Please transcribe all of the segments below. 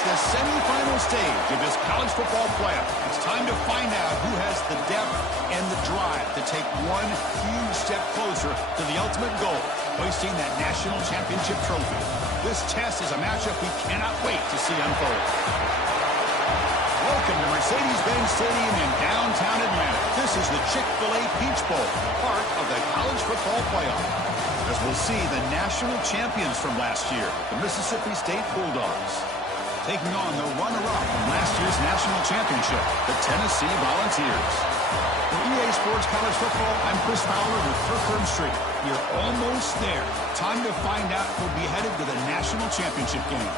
It's the semifinal stage of this college football playoff. It's time to find out who has the depth and the drive to take one huge step closer to the ultimate goal, hoisting that national championship trophy. This test is a matchup we cannot wait to see unfold. Welcome to Mercedes-Benz Stadium in downtown Atlanta. This is the Chick-fil-A Peach Bowl, part of the college football playoff. As we'll see the national champions from last year, the Mississippi State Bulldogs, taking on the runner-up from last year's national championship, the Tennessee Volunteers. For EA Sports College Football, I'm Chris Fowler with Turf Room Street. You're almost there. Time to find out who'll be headed to the national championship game.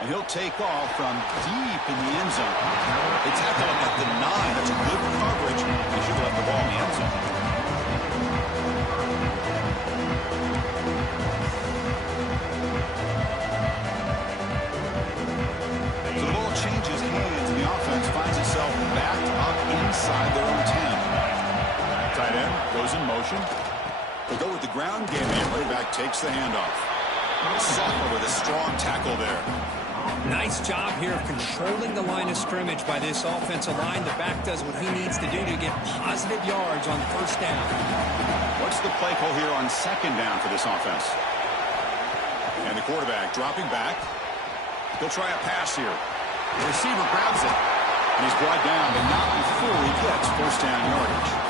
And he'll take off from deep in the end zone. They tackle him at the 9. That's a good coverage. They should have left the ball in the end zone. So the ball changes hands, and the offense finds itself backed up inside their own 10. Tight end goes in motion. They go with the ground game here. Running back takes the handoff. Sophomore with a strong tackle there. Nice job here of controlling the line of scrimmage by this offensive line. The back does what he needs to do to get positive yards on first down. What's the play call here on second down for this offense? And the quarterback dropping back. He'll try a pass here. The receiver grabs it. And he's brought down, but not before he gets first down yardage.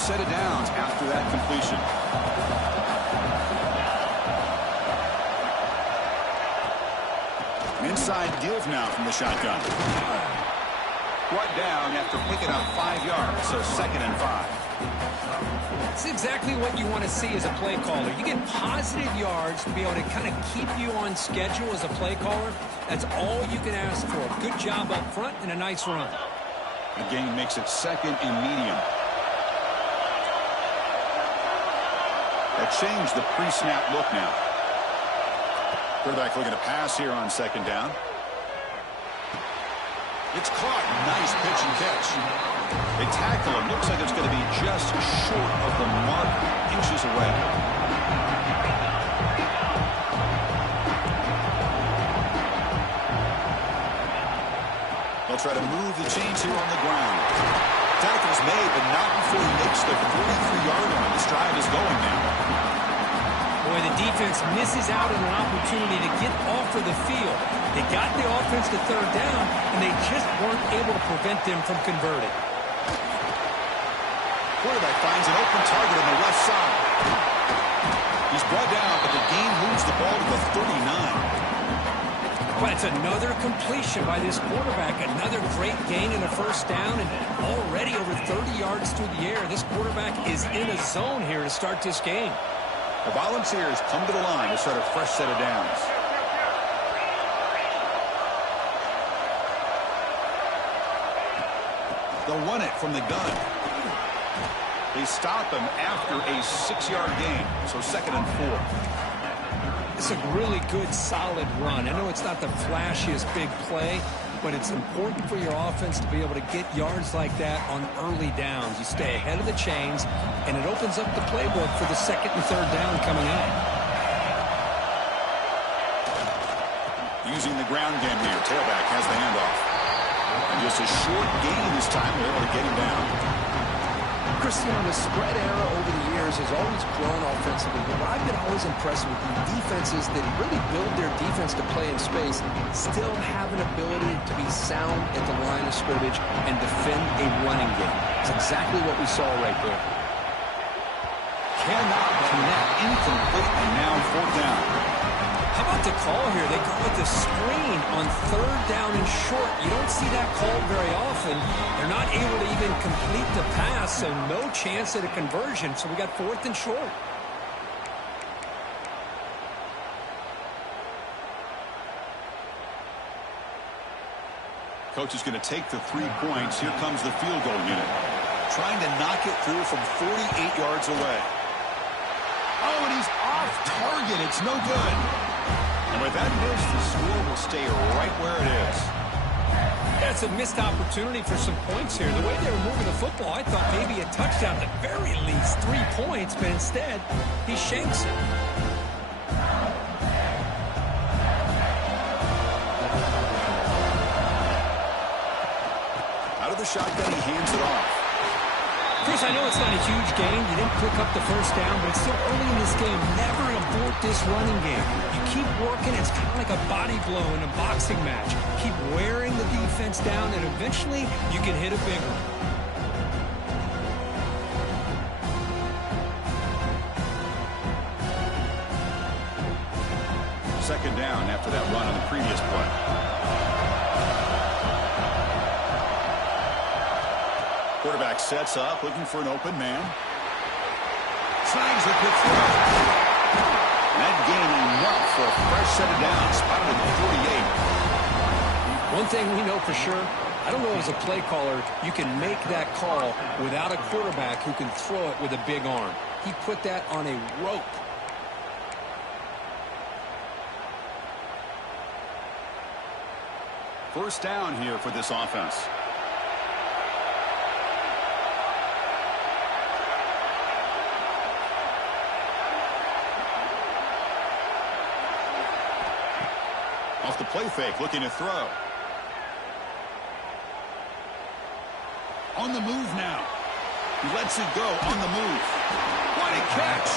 Set of downs after that completion. An inside give now from the shotgun. Brought down after picking up 5 yards, so 2nd and 5. That's exactly what you want to see as a play caller. You get positive yards to be able to kind of keep you on schedule as a play caller. That's all you can ask for. Good job up front and a nice run. The game makes it 2nd and medium. That changed the pre-snap look now. Quarterback looking to pass here on 2nd down. It's caught. Nice pitch and catch. They tackle him. Looks like it's going to be just short of the mark, inches away. They'll try to move the chains here on the ground. Tackle's made, but not before he makes the 43-yard line. This drive is going now. Boy, the defense misses out on an opportunity to get off of the field. They got the offense to 3rd down, and they just weren't able to prevent them from converting. Quarterback finds an open target on the left side. He's brought down, but the game moves the ball to the 39. That's another completion by this quarterback. Another great gain in a first down, and already over 30 yards through the air. This quarterback is in a zone here to start this game. The Volunteers come to the line to start a fresh set of downs. They'll run it from the gun. They stop him after a 6-yard gain, so 2nd and 4. It's a really good, solid run. I know it's not the flashiest big play, but it's important for your offense to be able to get yards like that on early downs. You stay ahead of the chains, and it opens up the playbook for the 2nd and 3rd down coming up. Using the ground game here, tailback has the handoff. And just a short gain this time, they're able to get him down. Cristiano, the spread era over the years has always grown offensively, but what I've been always impressed with the defenses that really build their defense to play in space still have an ability to be sound at the line of scrimmage and defend a running game. It's exactly what we saw right there. Cannot connect, incomplete, and now 4th down. How about the call here? They call it the screen on 3rd down and short. You don't see that called very often. They're not able to even complete the pass, so no chance at a conversion. So we got 4th and short. Coach is going to take the 3 points. Here comes the field goal unit. Trying to knock it through from 48 yards away. Oh, and he's off target. It's no good. And with that miss, the score will stay right where it is. That's a missed opportunity for some points here. The way they were moving the football, I thought maybe a touchdown at the very least, 3 points, but instead, he shanks it. Out of the shotgun, he hands it off. Chris, I know it's not a huge game. You didn't pick up the first down, but it's still early in this game. Never abort this running game. You keep working. It's kind of like a body blow in a boxing match. Keep wearing the defense down, and eventually you can hit a big one. Second down after that run on the previous play. Quarterback sets up, looking for an open man. Snags a good throw. That gain enough for a fresh set of downs. Spotted at the 48. One thing we know for sure, I don't know as a play caller, you can make that call without a quarterback who can throw it with a big arm. He put that on a rope. First down here for this offense. Off the play fake, looking to throw. On the move now. He lets it go on the move. What a catch!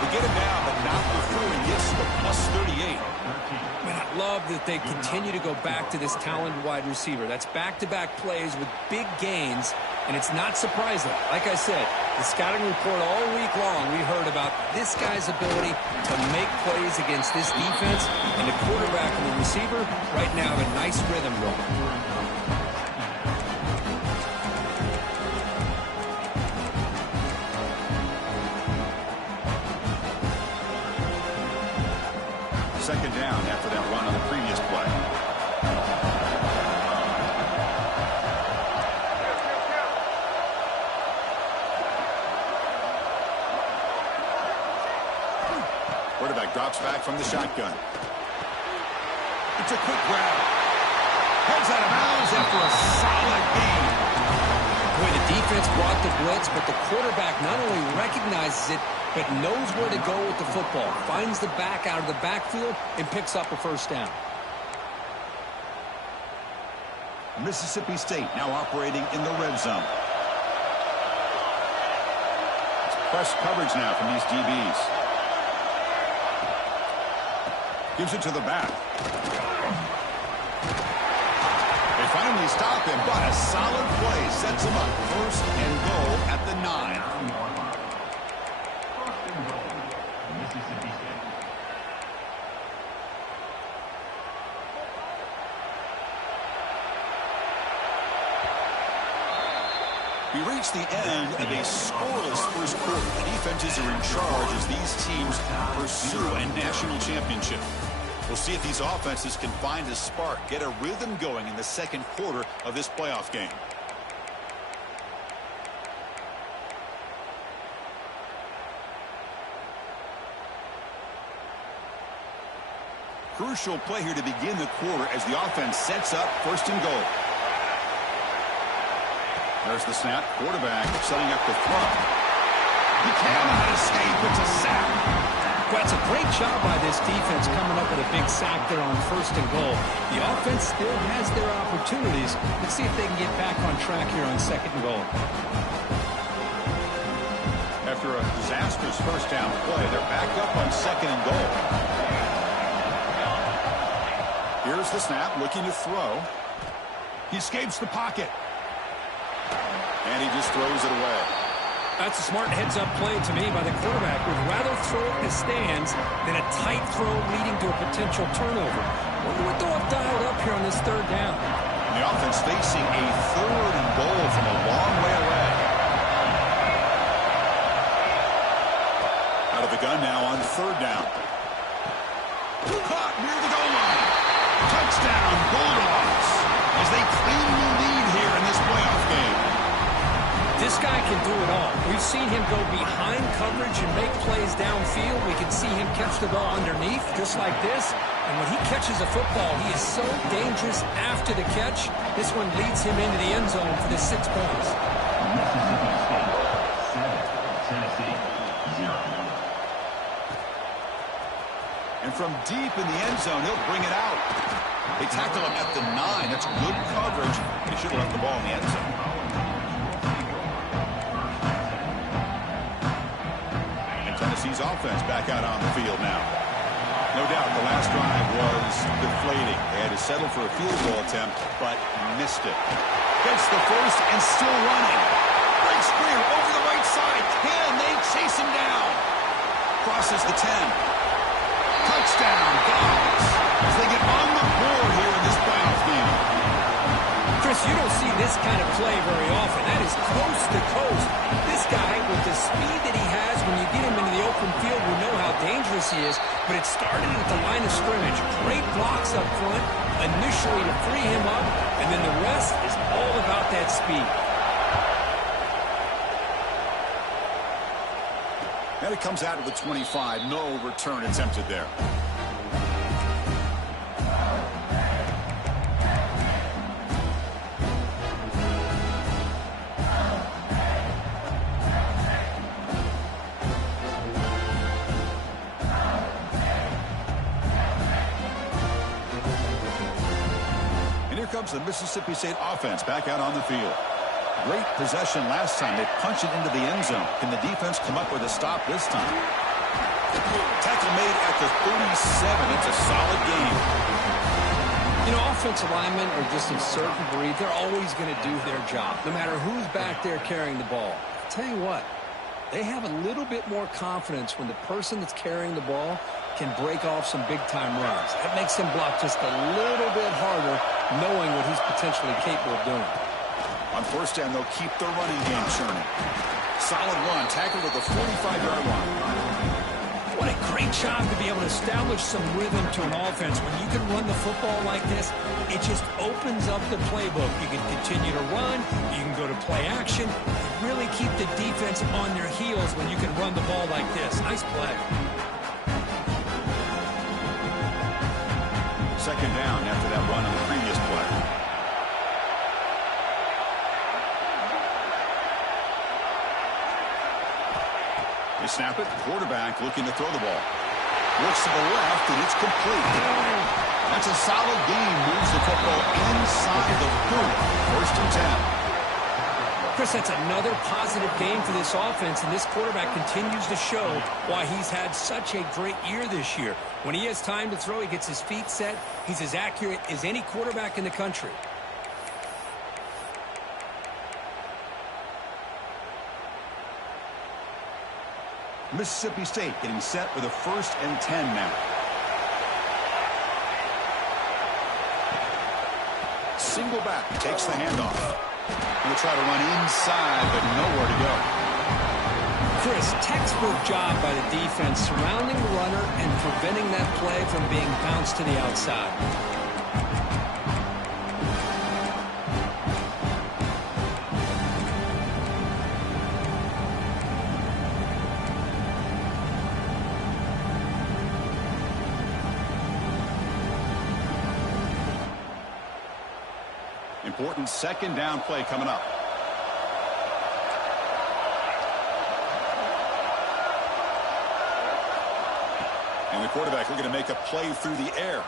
They get him down, but not before he gets to the plus 38. Man, I love that they continue to go back to this talented wide receiver. That's back-to-back plays with big gains, and it's not surprising. Like I said, the scouting report all week long, we heard about this guy's ability to make plays against this defense, and the quarterback and the receiver right now have a nice rhythm going. Second down after that run on the previous play. Quarterback drops back from the shotgun. It's a quick grab. Heads out of bounds after a solid gain. Boy, the defense brought the blitz, but the quarterback not only recognizes it, but knows where to go with the football. Finds the back out of the backfield and picks up a first down. Mississippi State now operating in the red zone. It's press coverage now from these DBs. Gives it to the back. They finally stop him, but a solid play sets him up. First and goal at the 9. We reach the end of a scoreless first quarter. The defenses are in charge as these teams pursue a national championship. We'll see if these offenses can find a spark, get a rhythm going in the second quarter of this playoff game. Crucial play here to begin the quarter as the offense sets up first and goal. There's the snap. Quarterback setting up the throw. He cannot escape. It's a sack. Well, it's a great job by this defense coming up with a big sack there on first and goal. The offense still has their opportunities. Let's see if they can get back on track here on second and goal. After a disastrous first down play, they're back up on second and goal. Here's the snap, looking to throw. He escapes the pocket. And he just throws it away. That's a smart heads-up play to me by the quarterback. Would rather throw it in the stands than a tight throw leading to a potential turnover. Wonder what they'll have dialed up here on this third down. The offense facing a third and goal from a long way away. Out of the gun now on third down. Caught near the goal line. Touchdown, Bulldogs. as they claim the lead here in this playoff game. This guy can do it all. We've seen him go behind coverage and make plays downfield. We can see him catch the ball underneath, just like this. And when he catches a football, he is so dangerous after the catch. This one leads him into the end zone for the 6 points. And from deep in the end zone, he'll bring it out. They tackle him at the 9. That's good coverage. They should have left the ball in the end zone. And Tennessee's offense back out on the field now. No doubt the last drive was deflating. They had to settle for a field goal attempt, but missed it. Gets the first and still running. Breaks clear over the right side. Can they chase him down? Crosses the 10. Touchdown, Dawgs, as they get on the board here in this playoff game. Chris, you don't see this kind of play very often. That is coast to coast. This guy, with the speed that he has, when you get him into the open field, we know how dangerous he is, but it started at the line of scrimmage. Great blocks up front, initially to free him up, and then the rest is all about that speed. And it comes out of the 25. No return attempted there. And here comes the Mississippi State offense back out on the field. Great possession last time. They punch it into the end zone. Can the defense come up with a stop this time? Tackle made at the 37. It's a solid game. You know, offensive linemen are just a certain breed. They're always going to do their job, no matter who's back there carrying the ball. I'll tell you what, they have a little bit more confidence when the person that's carrying the ball can break off some big-time runs. That makes him block just a little bit harder, knowing what he's potentially capable of doing. On first down, they'll keep the running game churning. Solid run, tackled at the 45-yard line. What a great job to be able to establish some rhythm to an offense. When you can run the football like this, it just opens up the playbook. You can continue to run, you can go to play action, really keep the defense on their heels when you can run the ball like this. Nice play. Second down after that run on the previous play. They snap it. Quarterback looking to throw the ball. Looks to the left, and it's complete. That's a solid game. Moves the football inside the 30. First and 10. Chris, that's another positive game for this offense, and this quarterback continues to show why he's had such a great year this year. When he has time to throw, he gets his feet set. He's as accurate as any quarterback in the country. Mississippi State getting set with a first and 10 now. Single back, takes the handoff. He'll try to run inside, but nowhere to go. Chris, textbook job by the defense surrounding the runner and preventing that play from being bounced to the outside. Important second down play coming up. And the quarterback looking to make a play through the air.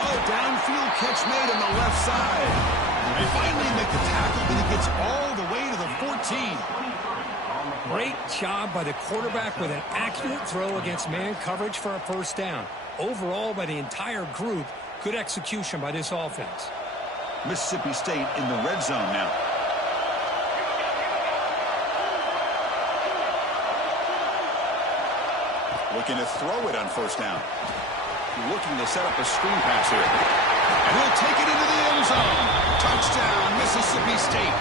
Oh, downfield catch made on the left side. They finally make the tackle, but he gets all the way to the 14. Great job by the quarterback with an accurate throw against man coverage for a first down. Overall, by the entire group, good execution by this offense. Mississippi State in the red zone now. Looking to throw it on first down. Looking to set up a screen pass here. And he'll take it into the end zone. Touchdown, Mississippi State.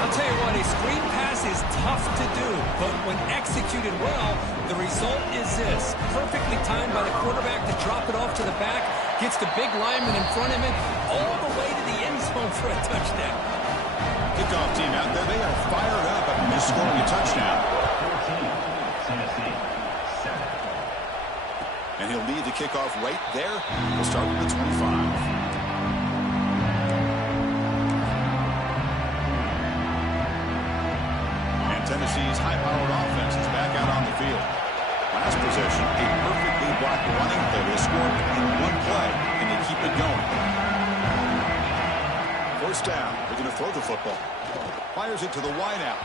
I'll tell you what, a screen pass is tough to do, but when executed well, the result is this. Perfectly timed by the quarterback to drop it off to the back, Gets the big lineman in front of him all the way to the end zone for a touchdown. Kickoff team out there, they are fired up after just scoring a touchdown. And he'll lead the kickoff right there. We'll start with the 25. Tennessee's high-powered offense is back out on the field. Last possession, a perfectly blocked running play. They scored in one play, and they keep it going. First down, they're going to throw the football. Fires it to the wideout.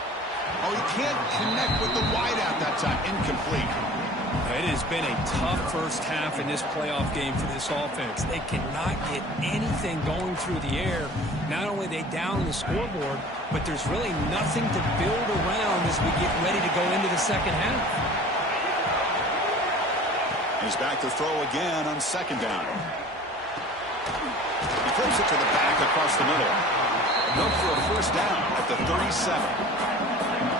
Oh, he can't connect with the wideout that time. Incomplete. It has been a tough first half in this playoff game for this offense. They cannot get anything going through the air. Not only are they down on the scoreboard, but there's really nothing to build around as we get ready to go into the second half. He's back to throw again on second down. He flips it to the back across the middle. Look for a first down at the 37.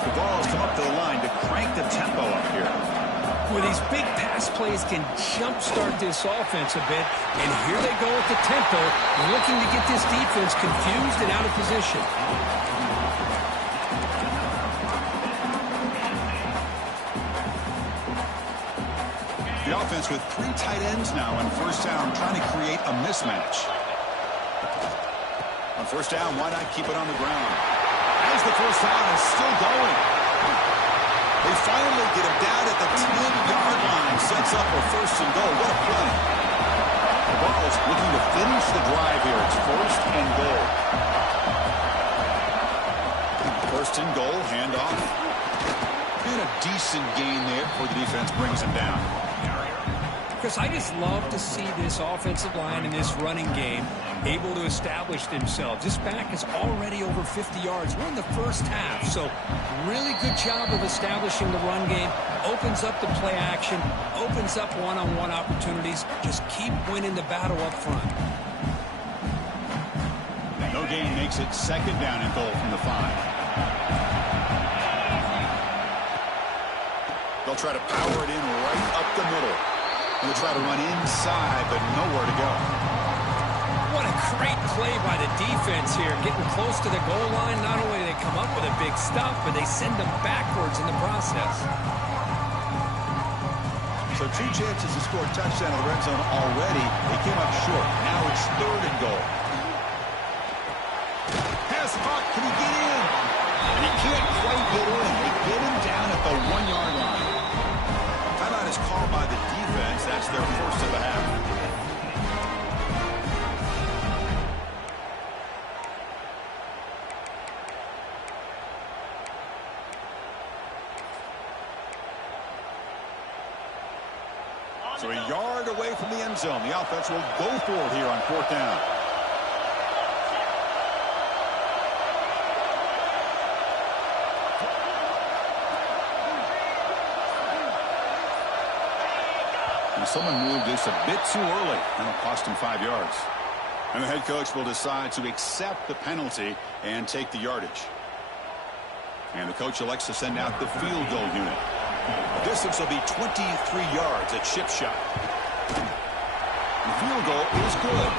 The Dawgs come up to the line to crank the tempo up here. Well, these big pass plays can jumpstart this offense a bit, and here they go with the tempo, looking to get this defense confused and out of position. The offense with 3 tight ends now on first down, trying to create a mismatch. On first down, why not keep it on the ground? As the first down is still going. They finally get him down at the 10-yard line. Sets up a first and goal. What a play. The Vols looking to finish the drive here. It's first and goal. First and goal, handoff. And a decent gain there before the defense brings him down. Chris, I just love to see this offensive line in this running game able to establish themselves. This back is already over 50 yards. We're in the first half, so really good job of establishing the run game. Opens up the play action, opens up one-on-one opportunities. Just keep winning the battle up front. No gain makes it second down and goal from the 5. They'll try to power it in right up the middle. They'll try to run inside, but nowhere to go. What a great play by the defense here. Getting close to the goal line, not only do they come up with a big stop, but they send them backwards in the process. So 2 chances to score a touchdown in the red zone already. They came up short. Now it's third and goal. Pass caught. Can he get in? And he can't quite get in. They get him down at the 1-yard line. Timeout is called by the defense. That's their first of the half. So a yard away from the end zone. The offense will go for it here on fourth down. And someone moved this a bit too early. That'll cost him 5 yards. And the head coach will decide to accept the penalty and take the yardage. And the coach elects to send out the field goal unit. The distance will be 23 yards at chip shot. The field goal is good.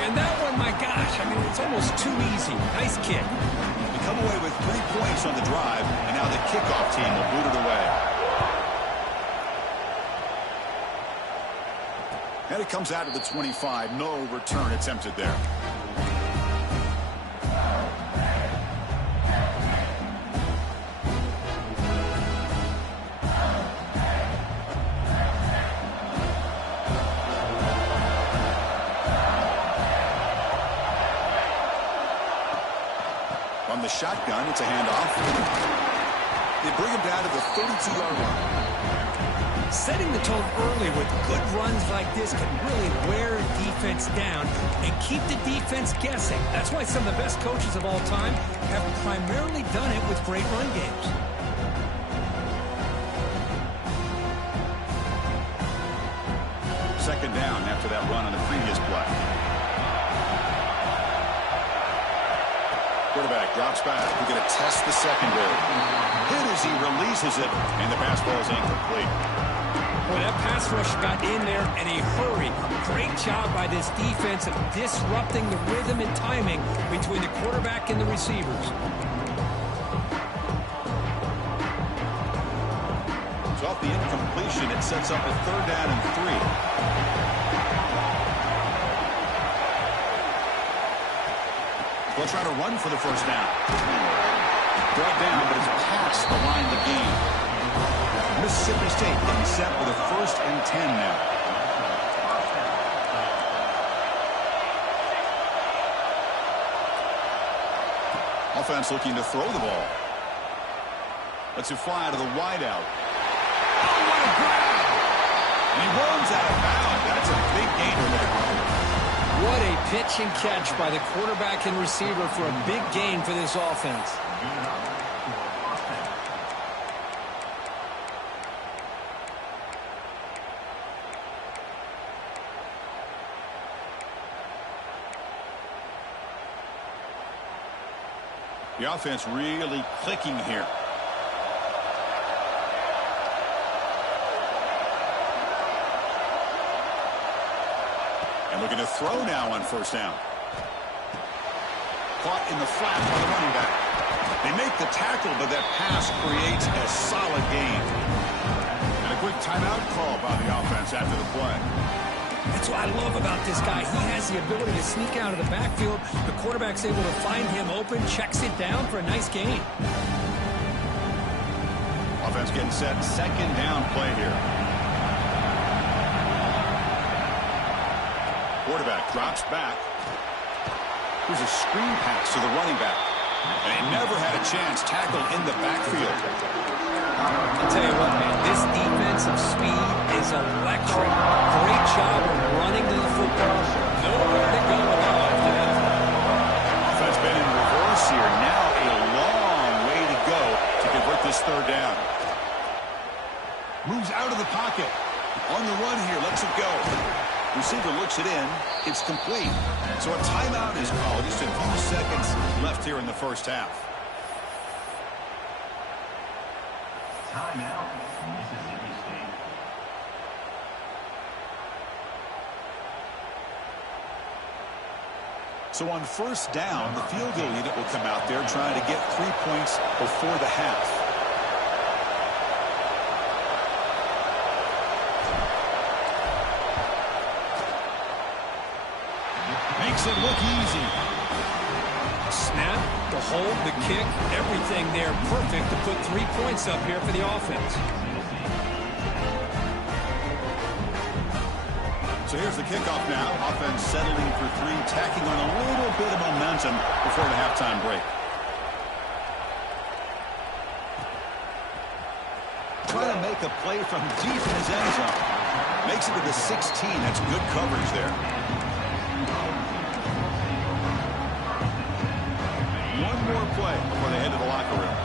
And that one, my gosh, I mean, it's almost too easy. Nice kick. They come away with 3 points on the drive, and now the kickoff team will boot it away. And it comes out of the 25. No return attempted there. On the shotgun, it's a handoff. They bring him down to the 32-yard line. Setting the tone early with good runs like this can really wear a defense down and keep the defense guessing. That's why some of the best coaches of all time have primarily done it with great run games. Second down after that run on the previous play. Quarterback drops back. We're going to test the secondary. hit as he releases it, and the pass ball is incomplete. Well, that pass rush got in there in a hurry. Great job by this defense of disrupting the rhythm and timing between the quarterback and the receivers. So off the incompletion, it sets up a 3rd down and 3. They'll try to run for the 1st down. Brought down, but it's past the line to gain. Mississippi State getting set with a 1st and 10 now. Offense looking to throw the ball. Lets it fly to the wideout. Oh, what a grab! And he runs out of bounds. That's a big gainer there. What a pitch and catch by the quarterback and receiver for a big gain for this offense. The offense really clicking here. And looking to throw now on 1st down. Caught in the flat by the running back. They make the tackle, but that pass creates a solid gain. And a quick timeout call by the offense after the play. That's what I love about this guy. He has the ability to sneak out of the backfield. The quarterback's able to find him open, checks it down for a nice gain. Offense getting set. 2nd down play here. Quarterback drops back. Here's a screen pass to the running back. And he never had a chance tackled in the backfield. I'll tell you what, man, this defensive speed is electric. Great job of running to the football. Nowhere to go after that. Offense been in reverse here. Now a long way to go to convert this 3rd down. Moves out of the pocket. On the run here, lets it go. Receiver looks it in. It's complete. So a timeout is called. Just a few seconds left here in the 1st half. Timeout, Mississippi State. So on 1st down, the field goal unit will come out there trying to get 3 points before the half. Makes it look easy. Snap, the hold, the kick, everything there perfect to put 3 points up here for the offense. So here's the kickoff now. Offense settling for 3, tacking on a little bit of momentum before the halftime break. Trying to make a play from deep in his end zone. Makes it to the 16. That's good coverage there. One more play before they head to the locker room.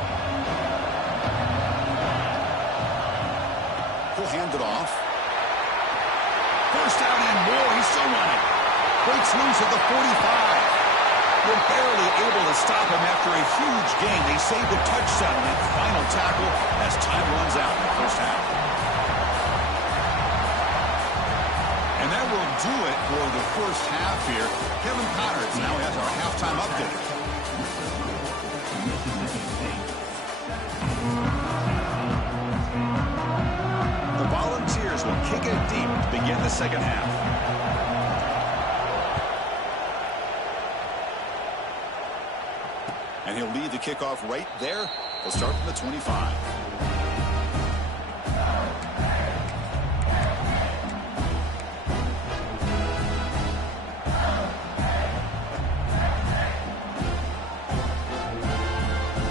He'll hand it off. 1st down and more. He's still running. Breaks loose at the 45. They're barely able to stop him after a huge gain. They saved a touchdown in that final tackle as time runs out in the 1st half. And that will do it for the 1st half here. Kevin Connors now has our halftime update. The Volunteers will kick it deep to begin the 2nd half. And he'll lead the kickoff right there. He'll start from the 25.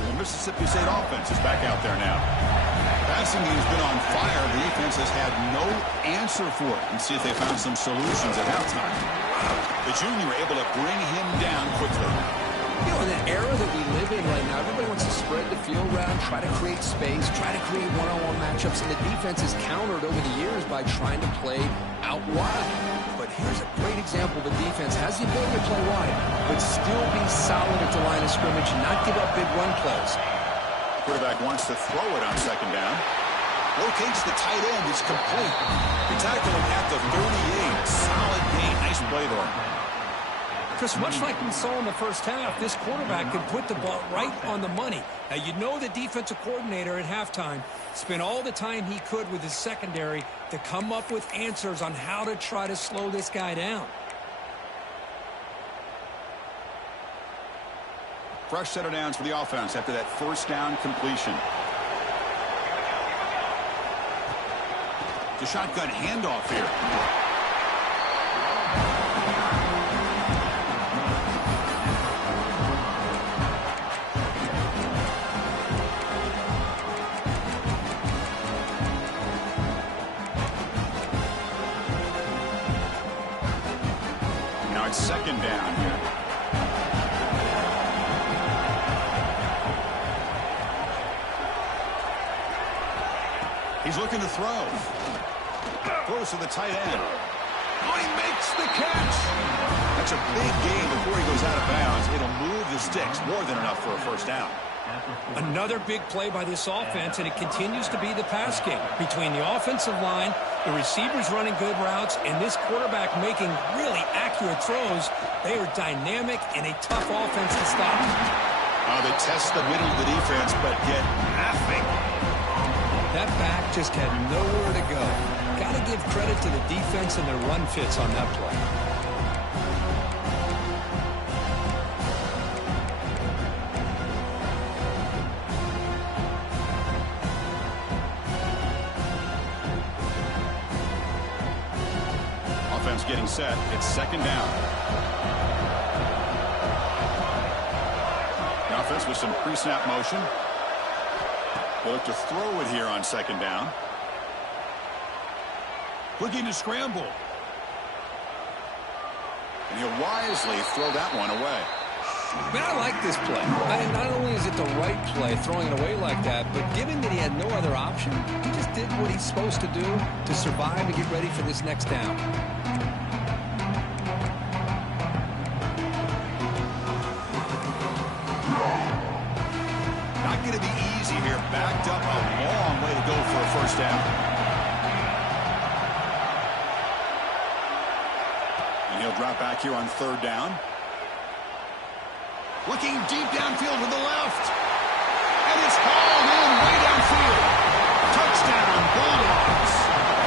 The Mississippi State offense is back out there now. Passing game's been on fire. The defense has had no answer for it. Let's see if they found some solutions at halftime. The junior able to bring him down quickly. You know, in the era that we live in right now, everybody wants to spread the field around, try to create space, try to create one-on-one matchups, and the defense is countered over the years by trying to play out wide. But here's a great example. The defense has the ability to play wide, but still be solid at the line of scrimmage and not give up big run plays. Quarterback wants to throw it on second down. Locates the tight end. It's complete. They tackle him at the 38. Solid gain. Nice play there. Chris, much like we saw in the first half, this quarterback could put the ball right on the money. Now, you know the defensive coordinator at halftime spent all the time he could with his secondary to come up with answers on how to try to slow this guy down. Fresh set of downs for the offense after that first down completion. The shotgun handoff here. Now it's second down here. He's looking to throw. Throws to the tight end. Oh, he makes the catch. That's a big gain before he goes out of bounds. It'll move the sticks more than enough for a first down. Another big play by this offense, and it continues to be the pass game. Between the offensive line, the receivers running good routes, and this quarterback making really accurate throws, they are dynamic and a tough offense to stop. They test the middle of the defense, but get nothing. That back just had nowhere to go. Got to give credit to the defense and their run fits on that play. Offense getting set. It's second down. The offense with some pre-snap motion. They'll look to throw it here on second down. Looking to scramble. And he'll wisely throw that one away. Man, I like this play. Not only is it the right play, throwing it away like that, but given that he had no other option, he just did what he's supposed to do to survive and get ready for this next down. Not going to be easy here. Backed up a long way to go for a first down. And he'll drop back here on third down. Looking deep downfield to the left. And it's hauled in way downfield. Touchdown, Bulldogs.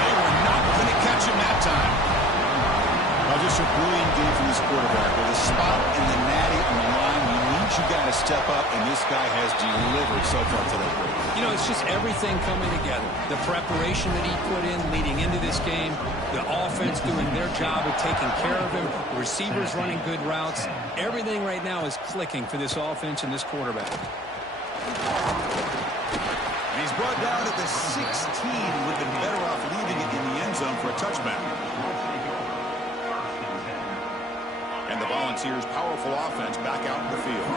They were not going to catch him that time. Just a brilliant game from this quarterback. With a spot in the natty on the line, you got to step up, and this guy has delivered so far today. You know, it's just everything coming together. The preparation that he put in leading into this game, the offense doing their job of taking care of him, receivers running good routes. Everything right now is clicking for this offense and this quarterback. And he's brought down at the 16. Would have been better off leaving it in the end zone for a touchback. And the Volunteers' powerful offense back out in the field.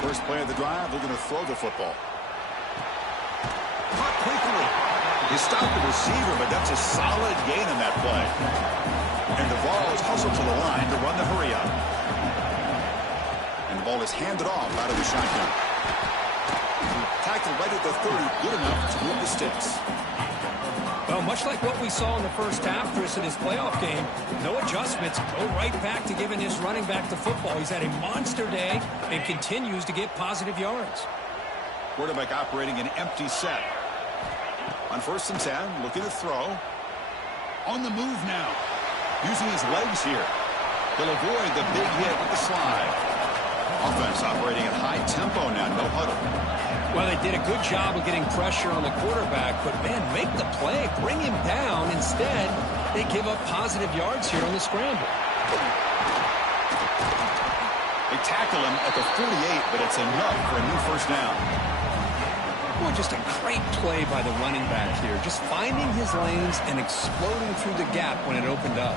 First play of the drive, they're going to throw the football. Caught quickly. He stopped the receiver, but that's a solid gain in that play. And the Vols hustle to the line to run the hurry up. And the ball is handed off out of the shotgun. Tackled right at the 30, good enough to move the sticks. Well, much like what we saw in the first half, Chris, in his playoff game, no adjustments, go right back to giving his running back the football. He's had a monster day and continues to get positive yards. Quarterback operating an empty set. On 1st and 10, looking to throw. On the move now. Using his legs here. He'll avoid the big hit with the slide. Offense operating at high tempo now, no huddle. Well, they did a good job of getting pressure on the quarterback, but, man, make the play, bring him down. Instead, they give up positive yards here on the scramble. They tackle him at the 48, but it's enough for a new first down. Boy, just a great play by the running back here, just finding his lanes and exploding through the gap when it opened up.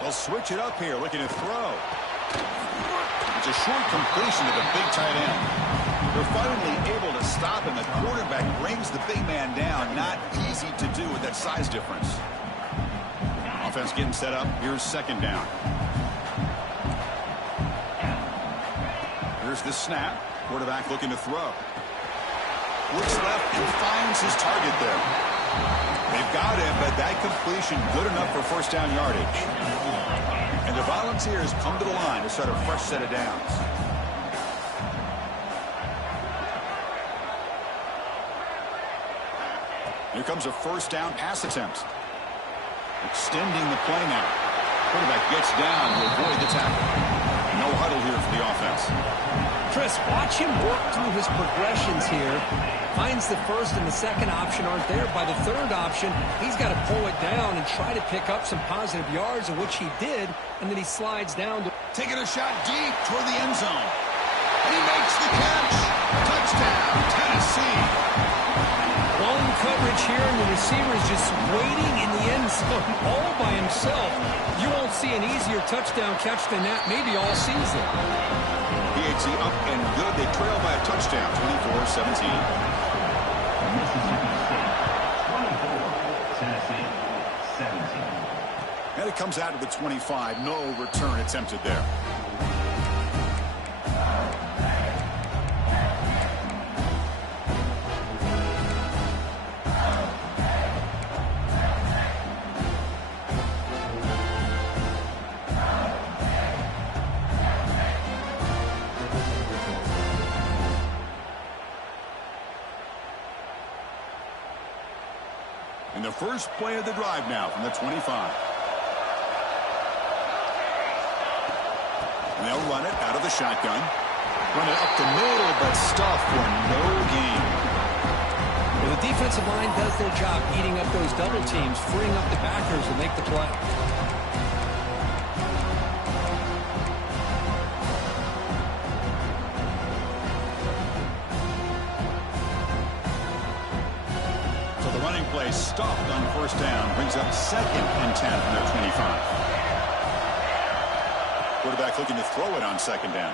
They'll switch it up here, looking to throw. It's a short completion to the big tight end. They're finally able to stop, and the quarterback brings the big man down. Not easy to do with that size difference. Offense getting set up. Here's second down. Here's the snap. Quarterback looking to throw. Looks left and finds his target there. They've got him, but that completion good enough for first down yardage. And the Volunteers come to the line to start a fresh set of downs. Here comes a first down pass attempt. Extending the play now. Quarterback gets down to avoid the tackle. No huddle here for the offense. Chris, watch him work through his progressions here. Finds the first and the second option aren't there. By the third option, he's got to pull it down and try to pick up some positive yards, of which he did, and then he slides down. Taking a shot deep toward the end zone. He makes the catch. Touchdown, Tennessee. Long coverage here, and the receiver is just waiting in the end zone all by himself. You won't see an easier touchdown catch than that maybe all season. PHC up and good. They trail by a touchdown, 24-17. Mississippi State 24, Tennessee 17. And it comes out of the 25. No return attempted there. And the first play of the drive now from the 25. And they'll run it out of the shotgun. Run it up the middle, but stuff for no gain. Well, the defensive line does their job eating up those double teams, freeing up the backers to make the play. Play stopped on first down, brings up second and 10 from their 25. Quarterback looking to throw it on second down.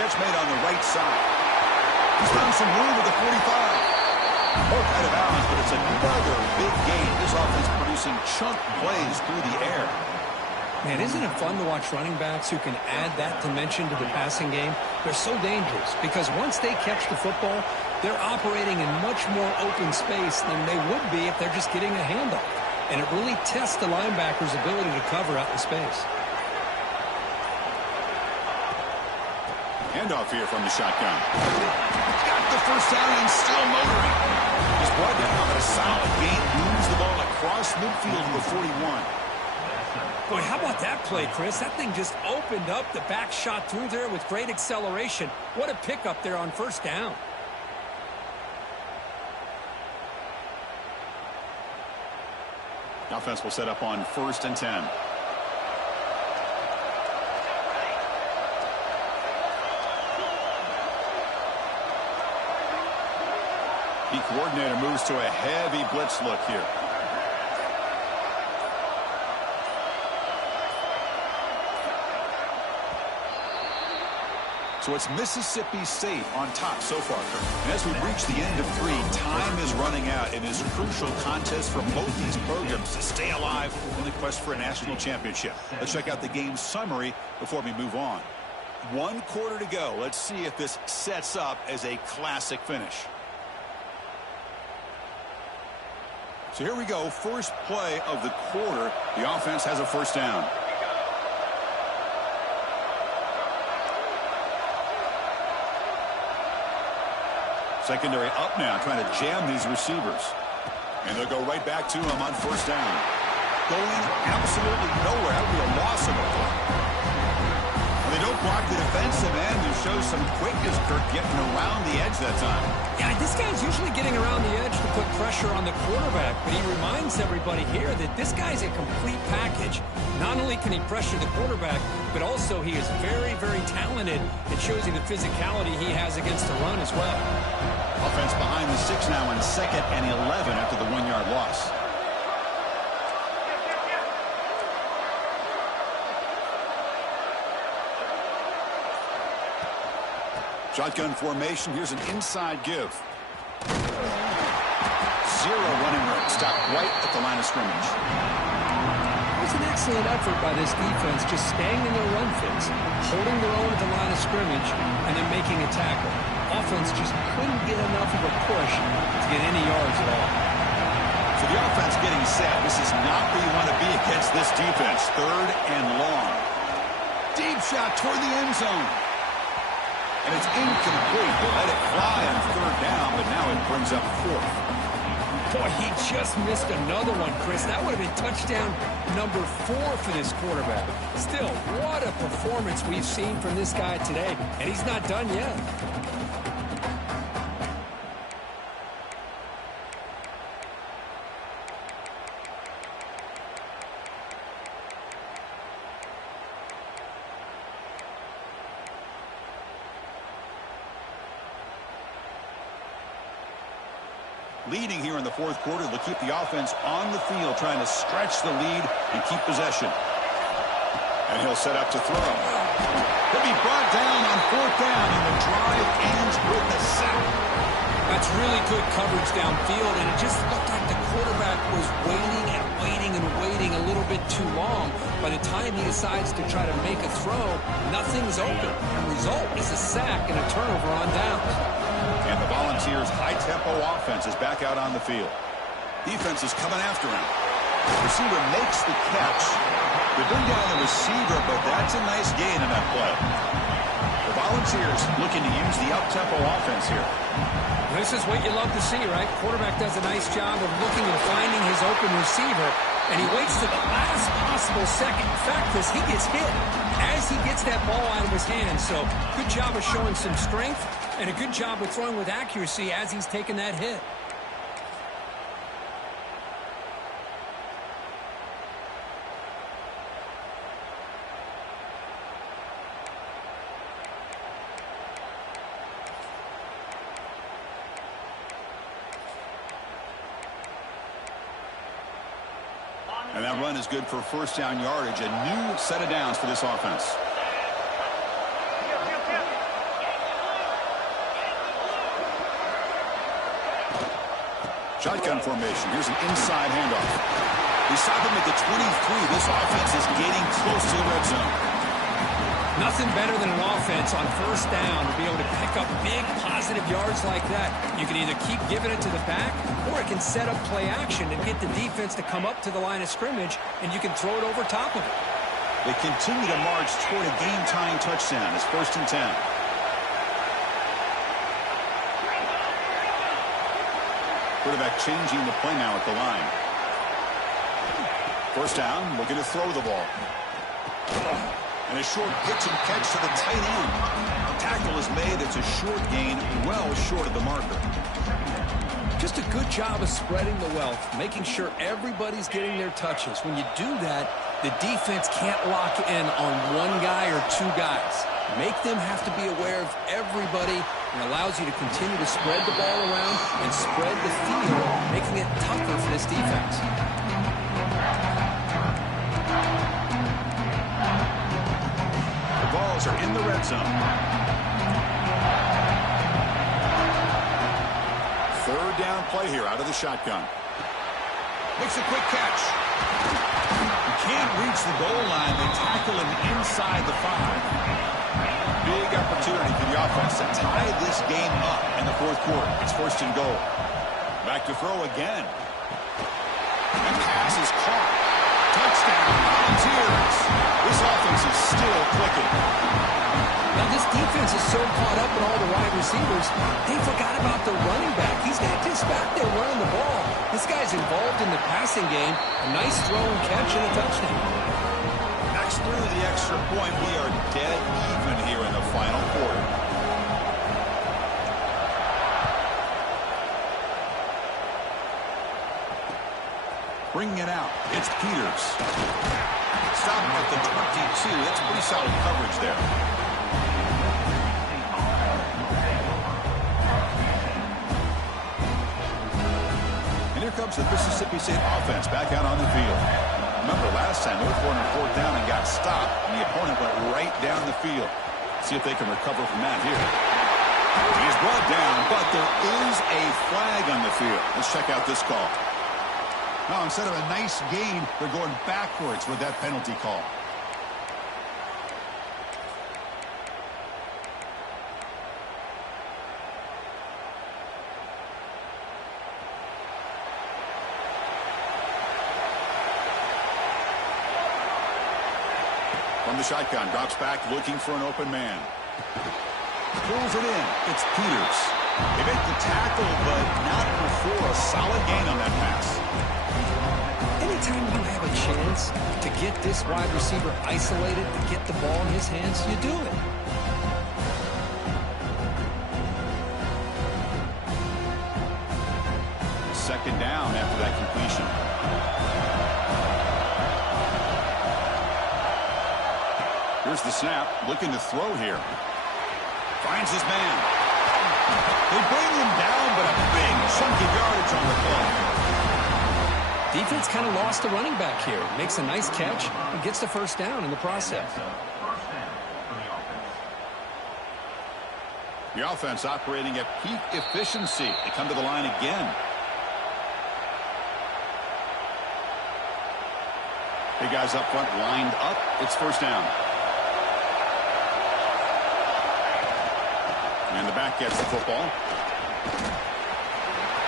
Catch made on the right side. He's found some room at the 45. Poked out of bounds, but it's another big gain. This offense producing chunk plays through the air. Man, isn't it fun to watch running backs who can add that dimension to the passing game? They're so dangerous because once they catch the football, they're operating in much more open space than they would be if they're just getting a handoff. And it really tests the linebacker's ability to cover out in space. Handoff here from the shotgun. Got the first down and still motoring. He's brought down, but a solid gain moves the ball across midfield to the 41. Boy, how about that play, Chris? That thing just opened up. The back shot through there with great acceleration. What a pickup there on first down. The offense will set up on first and 10. The coordinator moves to a heavy blitz look here. So it's Mississippi State on top so far, Kirk. And as we reach the end of 3, time is running out in this crucial contest for both these programs to stay alive in the quest for a national championship. Let's check out the game summary before we move on. 1 quarter to go. Let's see if this sets up as a classic finish. So here we go. First play of the quarter. The offense has a first down. Secondary up now, trying to jam these receivers. And they'll go right back to him on first down. Going absolutely nowhere. That would be a loss of a play. Well, they don't block the defensive end, who shows some quickness, Kirk, getting around the edge that time. Yeah, this guy's usually getting around the edge to put pressure on the quarterback, but he reminds everybody here that this guy's a complete package. Not only can he pressure the quarterback, but also he is very, very talented. It shows you the physicality he has against the run as well. Offense behind the 6 now on 2nd and 11 after the 1-yard loss. Shotgun formation. Here's an inside give. Zero running room. Stop right at the line of scrimmage. It was an excellent effort by this defense, just staying in their run fits, holding their own at the line of scrimmage, and then making a tackle. Offense just couldn't get enough of a push to get any yards at all. So the offense getting set. This is not where you want to be against this defense. Third and long. Deep shot toward the end zone. And it's incomplete. They let it fly on third down, but now it brings up fourth. Boy, he just missed another one, Chris. That would have been touchdown number 4 for this quarterback. Still, what a performance we've seen from this guy today, and he's not done yet. Leading here in the fourth quarter, they'll keep the offense on the field, trying to stretch the lead and keep possession. And he'll set up to throw. He'll be brought down on fourth down, and the drive ends with a sack. That's really good coverage downfield, and it just looked like the quarterback was waiting and waiting and waiting a little bit too long. By the time he decides to try to make a throw, nothing's open. The result is a sack and a turnover on downs. And the Volunteers' high-tempo offense is back out on the field. Defense is coming after him. Receiver makes the catch. They bring down the receiver, but that's a nice gain in that play. The Volunteers looking to use the up-tempo offense here. This is what you love to see, right? Quarterback does a nice job of looking and finding his open receiver, and he waits to the last possible second. In fact, he gets hit as he gets that ball out of his hands. So good job of showing some strength, and a good job of throwing with accuracy as he's taking that hit. And that run is good for first down yardage. A new set of downs for this offense. Shotgun formation. Here's an inside handoff. We stop him at the 23. This offense is getting close to the red zone. Nothing better than an offense on first down to be able to pick up big positive yards like that. You can either keep giving it to the back, or it can set up play action and get the defense to come up to the line of scrimmage, and you can throw it over top of it. They continue to march toward a game-tying touchdown. It's 1st and 10. Quarterback changing the play now at the line. First down, looking to throw the ball. And a short pitch and catch to the tight end. The tackle is made. It's a short gain, well short of the marker. Just a good job of spreading the wealth, making sure everybody's getting their touches. When you do that, the defense can't lock in on one guy or two guys. Make them have to be aware of everybody, and allows you to continue to spread the ball around and spread the field, making it tougher for this defense. The Vols are in the red zone. Third down play here out of the shotgun. Makes a quick catch. He can't reach the goal line. They tackle him inside the 5. Big opportunity for the offense to tie this game up in the fourth quarter. It's 1st and goal. Back to throw again. And pass is caught. Touchdown, Volunteers. This offense is still clicking. Now this defense is so caught up in all the wide receivers, they forgot about the running back. He's not just back there running the ball. This guy's involved in the passing game. A nice throw and catch and a touchdown. Next through the extra point, we are dead even here in the final quarter. Bringing it out, it's Peters. Stop at the 22. That's pretty solid coverage there. And here comes the Mississippi State offense back out on the field. Remember last time they were going on fourth down and got stopped, and the opponent went right down the field. See if they can recover from that here. He's brought down, but there is a flag on the field. Let's check out this call. Now, instead of a nice gain, they're going backwards with that penalty call. From the shotgun, drops back, looking for an open man. Pulls it in. It's Peters. They make the tackle, but not before a solid gain on that pass. Anytime you have a chance to get this wide receiver isolated, to get the ball in his hands, you do it. Second down after that completion. Here's the snap, looking to throw here. Finds his man. They bring him down, but a big chunk of yardage on the play. Defense kind of lost the running back here. Makes a nice catch and gets the first down in the process. The offense operating at peak efficiency. They come to the line again. Big guys up front lined up. It's first down. And the back gets the football.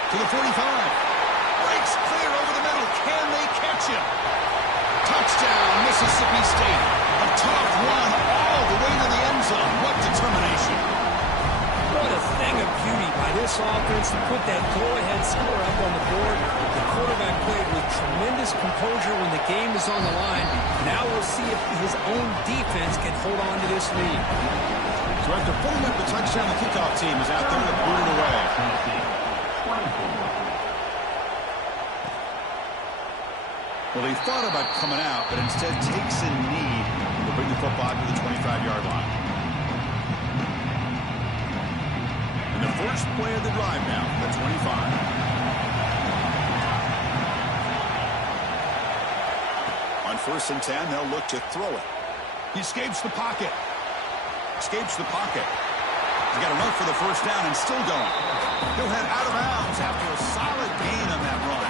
To the 45. Breaks clear over the middle. Can they catch him? Touchdown, Mississippi State. A tough run all the way to the end zone. What determination. What a thing of beauty by this offense to put that go-ahead score up on the board. The quarterback played with tremendous composure when the game is on the line. Now we'll see if his own defense can hold on to this lead. So after putting up the touchdown, the kickoff team is out there to boot it away. Well, he thought about coming out, but instead takes a knee to bring the football to the 25-yard line. And the first play of the drive now, the 25. On 1st and 10, they'll look to throw it. He escapes the pocket. Escapes the pocket. He's got to run for the first down and still going. He'll head out of bounds after a solid gain on that run.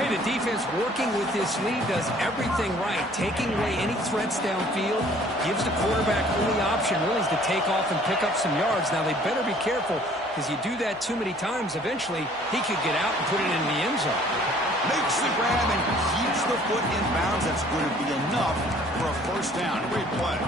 Hey, the defense working with this lead does everything right. Taking away any threats downfield, gives the quarterback only option really is to take off and pick up some yards. Now, they better be careful because you do that too many times, eventually he could get out and put it in the end zone. Makes the grab and keeps the foot in bounds. That's going to be enough for a first down. Great play.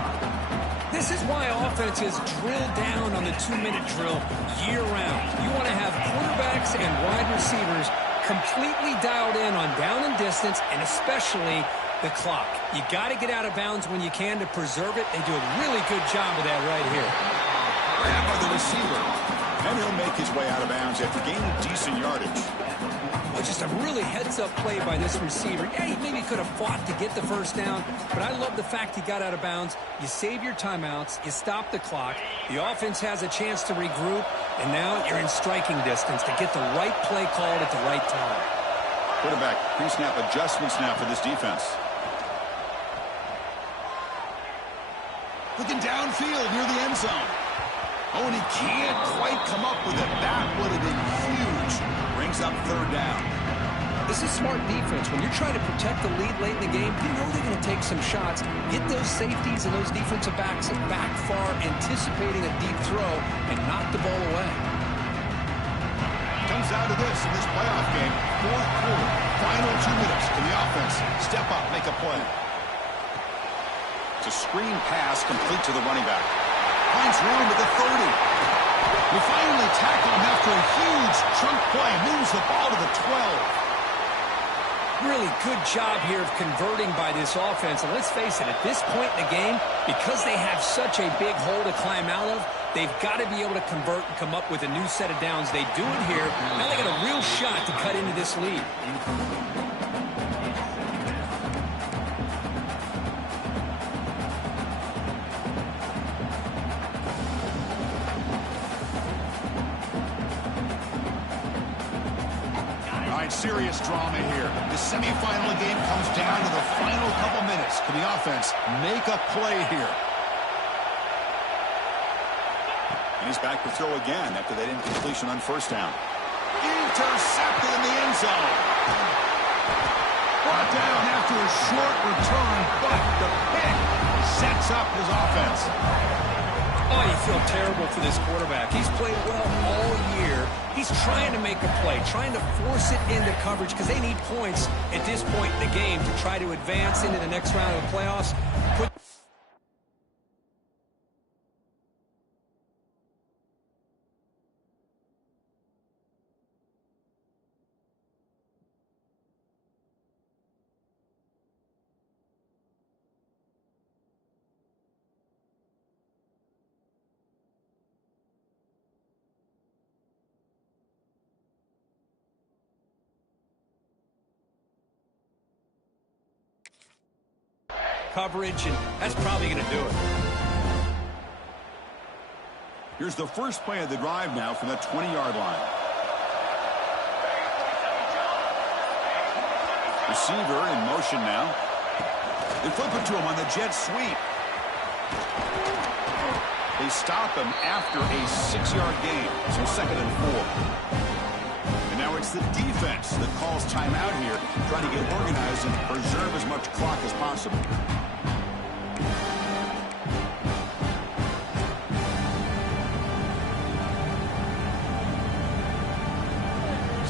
This is why offenses drill down on the 2-minute drill year-round. You want to have quarterbacks and wide receivers completely dialed in on down and distance, and especially the clock. You got to get out of bounds when you can to preserve it. They do a really good job of that right here. Grab by the receiver, and he'll make his way out of bounds after gaining decent yardage. Well, just a really heads-up play by this receiver. Yeah, he maybe could have fought to get the first down, but I love the fact he got out of bounds. You save your timeouts, you stop the clock, the offense has a chance to regroup, and now you're in striking distance to get the right play called at the right time. Quarterback pre-snap adjustments now for this defense. Looking downfield near the end zone. Oh, and he can't quite come up with it. That would have been huge. Brings up third down. This is smart defense. When you're trying to protect the lead late in the game, you know they're going to take some shots. Get those safeties and those defensive backs back far, anticipating a deep throw, and knock the ball away. Comes down to this in this playoff game. Fourth quarter, final 2 minutes. Can the offense step up, make a play? It's a screen pass complete to the running back. Finds room at the 30. We finally tackle him after a huge chunk play. Moves the ball to the 12. Really good job here of converting by this offense. And let's face it, at this point in the game, because they have such a big hole to climb out of, they've got to be able to convert and come up with a new set of downs. They do it here. Now they got a real shot to cut into this lead. Serious drama here. The semifinal game comes down to the final couple minutes. Can the offense make a play here? And he's back to throw again after that incompletion on first down. Intercepted in the end zone. Brought down after a short return, but the pick sets up his offense. Oh, you feel terrible for this quarterback. He's played well all year. He's trying to make a play, trying to force it into coverage because they need points at this point in the game to try to advance into the next round of the playoffs. Coverage, and that's probably going to do it. Here's the first play of the drive now from the 20-yard line. Receiver in motion now. They flip it to him on the jet sweep. They stop him after a 6-yard gain, so 2nd and 4. And now it's the defense that calls timeout here, trying to get organized and preserve as much clock as possible.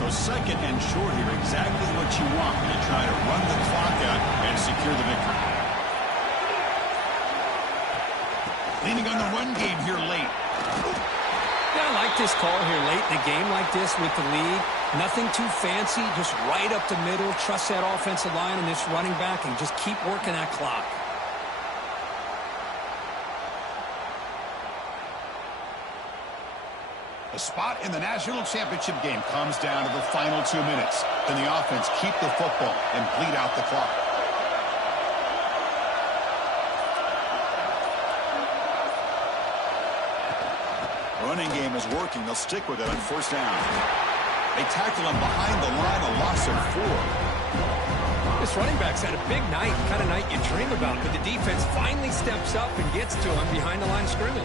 So 2nd and short here, exactly what you want when you try to run the clock out and secure the victory. Leaning on the run game here late. Yeah, I like this call here late in a game like this with the lead. Nothing too fancy, just right up the middle. Trust that offensive line and this running back and just keep working that clock. A spot in the national championship game comes down to the final 2 minutes. Can the offense keep the football and bleed out the clock? Running game is working. They'll stick with it on first down. They tackle him behind the line, a loss of 4. This running back's had a big night, kind of night you dream about, but the defense finally steps up and gets to him behind the line of scrimmage.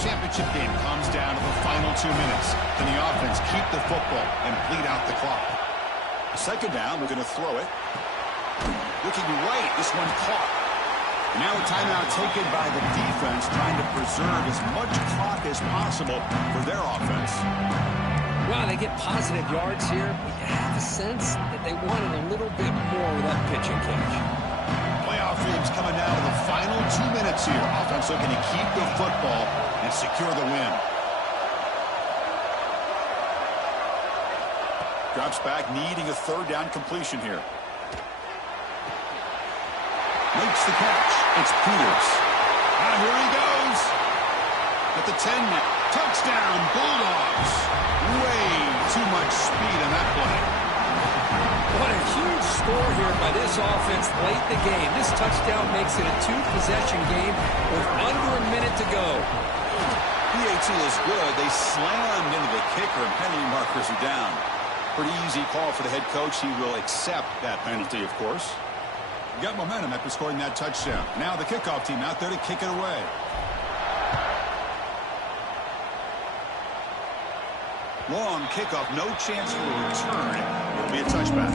Championship game comes down to the final 2 minutes. Can the offense keep the football and bleed out the clock? 2nd down, we're going to throw it. Looking right, this one caught. And now a timeout taken by the defense, trying to preserve as much clock as possible for their offense. Well, they get positive yards here, but you have a sense that they wanted a little bit more with that pitch and catch. Playoff games coming down to the final 2 minutes here. Offense looking to keep the football and secure the win. Drops back, needing a 3rd down completion here. Makes the catch. It's Peters. Now here he goes. At the 10 now. Touchdown, Bulldogs. Way too much speed on that play. What a huge score here by this offense late in the game. This touchdown makes it a 2-possession game with under a minute to go. PAT is good. They slammed into the kicker, and penalty markers are down. Pretty easy call for the head coach. He will accept that penalty, of course. Got momentum after scoring that touchdown. Now the kickoff team out there to kick it away. Long kickoff, no chance for a return. It'll be a touchback.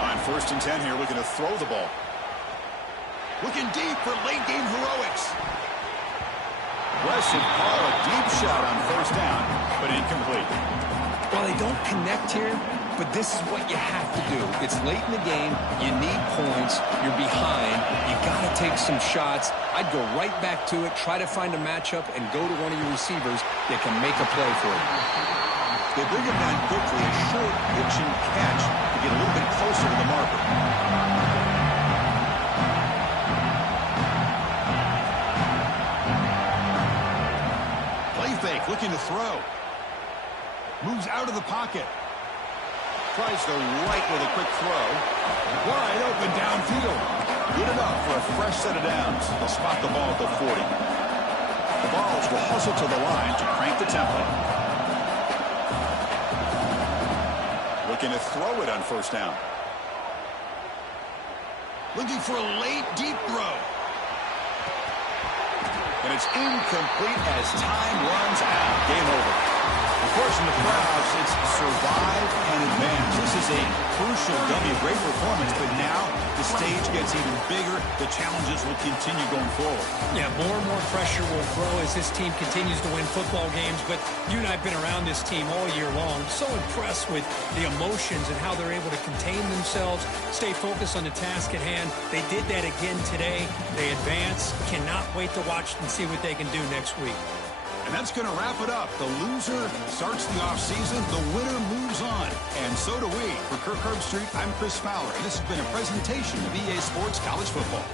On 1st and 10 here, looking to throw the ball. Looking deep for late game heroics. Aggressive call, a deep shot on 1st down, but incomplete. Well, they don't connect here, but this is what you have to do. It's late in the game. You need points. You're behind. You got to take some shots. I'd go right back to it, try to find a matchup, and go to one of your receivers that can make a play for you. They bring it down quickly, a short pitch and catch to get a little bit closer to the marker. Play fake, looking to throw. Moves out of the pocket. Tries the right with a quick throw. Wide open downfield. Good enough for a fresh set of downs. They'll spot the ball at the 40. The Vols will hustle to the line to crank the tempo. Looking to throw it on first down. Looking for a late, deep throw. And it's incomplete as time runs out. Game over. Of course, in the playoffs, it's survive and advance. This is a crucial W. Great performance, but now the stage gets even bigger. The challenges will continue going forward. Yeah, more and more pressure will grow as this team continues to win football games. But you and I have been around this team all year long. So impressed with the emotions and how they're able to contain themselves, stay focused on the task at hand. They did that again today. They advance. Cannot wait to watch and see what they can do next week. And that's going to wrap it up. The loser starts the offseason. The winner moves on. And so do we. For Kirk Herbstreit, I'm Chris Fowler. And this has been a presentation of EA Sports College Football.